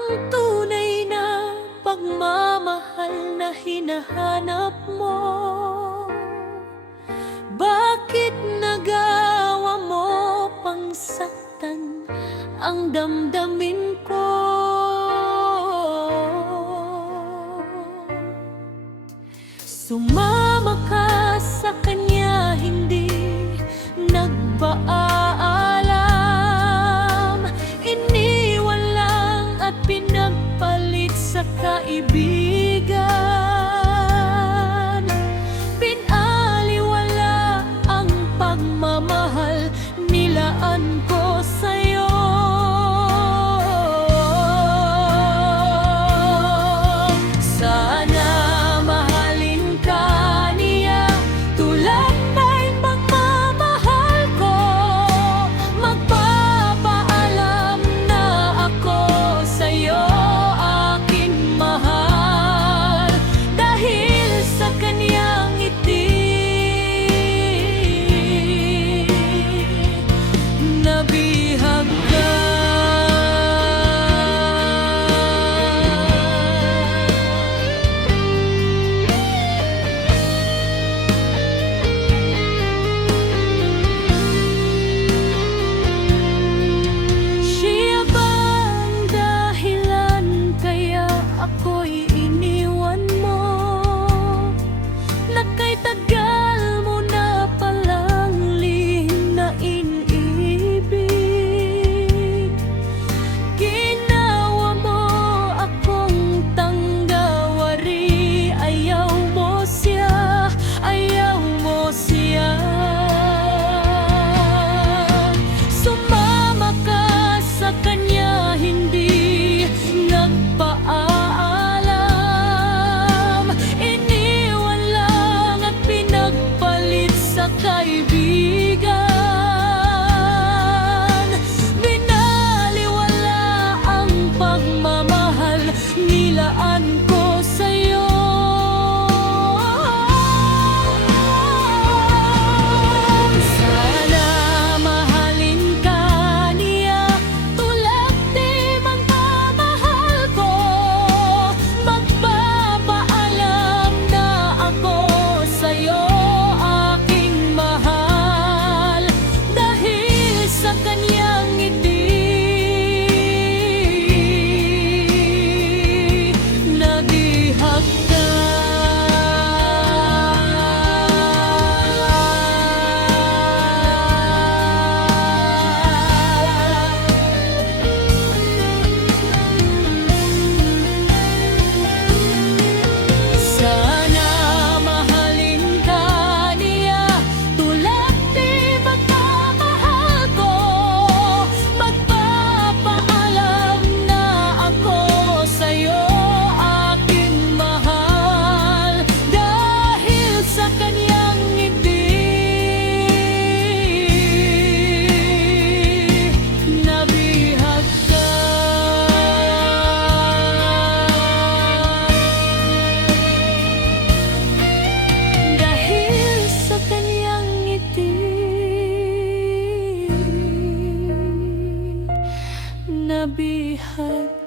ang tunay na pagmamahal na hinahanap mo? Bakit nagawa mo pang saktan ang damdamin ko? Sumama ka sa kanya, hindi nagpaalam. Iniwan lang at pinagpalit sa kaibigan. Pinaliwala ang pagmamahal, nilaan ko sa'yo. Sana mahalin ka niya tulad ng pagmamahal ko. Magpapaalam na ako sa'yo, aking mahal, dahil sa kanyang ngiti nabihag ka. Siya ba ang dahilan kaya ako'y iniwan mo? Na kay tagal mo na palang lihim na iniibig. Ginawa mo akong tanggawari, ayaw mo siya, ayaw mo siya. Sumama ka sa kanya, hindi nagpaalam. Iniwan lang at pinagpalit sa kaibigan. Binaliwala ang pagmamahal, nilaan ko sa'yo. Sana mahalin ka niya tulad din ang pamahal ko. Magpapaalam na ako sa'yo, aking mahal, dahil sa kanyang ngiti nabihag ka. Sana mahalin ka niya tulad din pagmamahal ko. Magpapaalam na ako sa'yo, aking mahal, dahil sa kanyang ngiti nabihag ka. Dahil sa kanyang ngiti nabihag